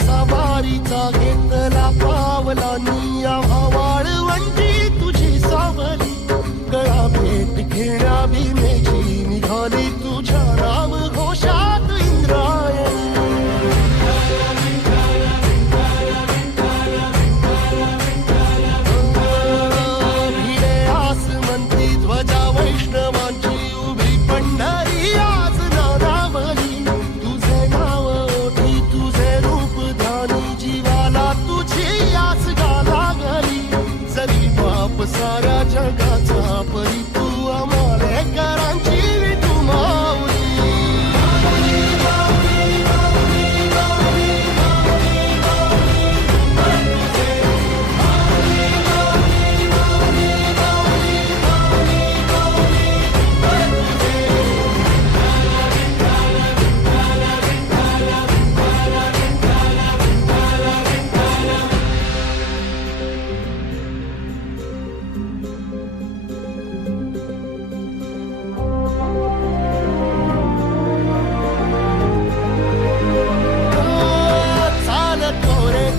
सवारीचा घेतला पावला निया वाळवंटी तुझी सावली गळा भेट घेण्या भीमेची निघाली तुझ्या राम घोषात इंद्रायणी भिडे आसमंती ध्वजा वैष्णवांची उभी पंढरी आज नारावली तुझे नाव ओठी तुझे रूप ध्यानी जीवाला तुझी आस लागली जरी बाप साऱ्या जगाचा परी तू आमालेकरांची विठू माऊली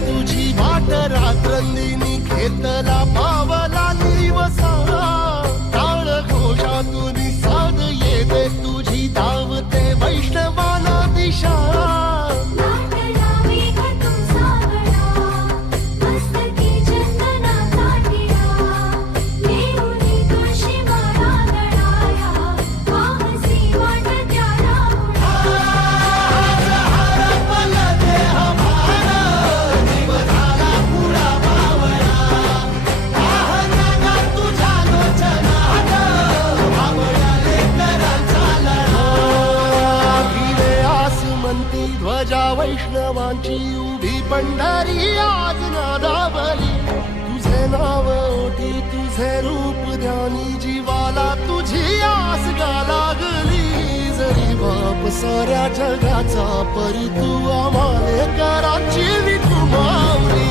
तुझी वाट रात्रंदिनी घेतला पावला दिवसा टाळ घोषातून साध येते तुझी धावते वैष्णवाला दिशा ध्वजा वैष्णवांची उभी पंढरी आज नादावली तुझे नाव ओठी तुझे रूप ध्यानी जीवाला तुझी आस लागली जरी बाप साऱ्या जगाचा परी तू आमालेकरांची विठू माऊली